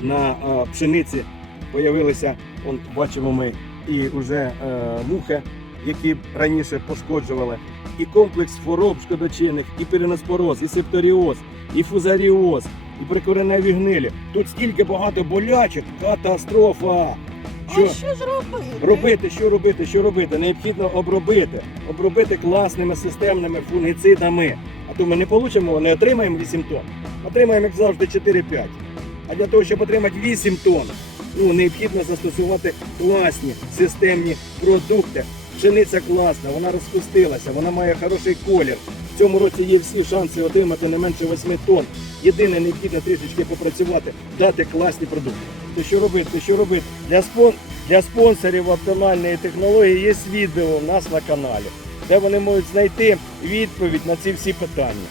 на пшениці появилися, он, бачимо ми, і вже е, мухи, які раніше пошкоджували, і комплекс хвороб шкодочинних, і переноспороз, і септоріоз, і фузаріоз, і прикореневі гнилі. Тут стільки багато болячок, катастрофа. Що? А що ж робити? Робити, що робити, що робити? Необхідно обробити. Обробити класними системними фунгіцидами. А то ми не получимо, не отримаємо 8 тонн. Отримаємо, як завжди, 4-5. А для того, щоб отримати 8 тонн, ну, необхідно застосувати класні системні продукти. Пшениця класна, вона розпустилася, вона має хороший колір. В цьому році є всі шанси отримати не менше 8 тонн. Єдине, необхідно трішечки попрацювати, дати класні продукти. То що робити? То що робити? Для, спон... Для спонсорів оптимальної технології є відео у нас на каналі, де вони можуть знайти відповідь на ці всі питання.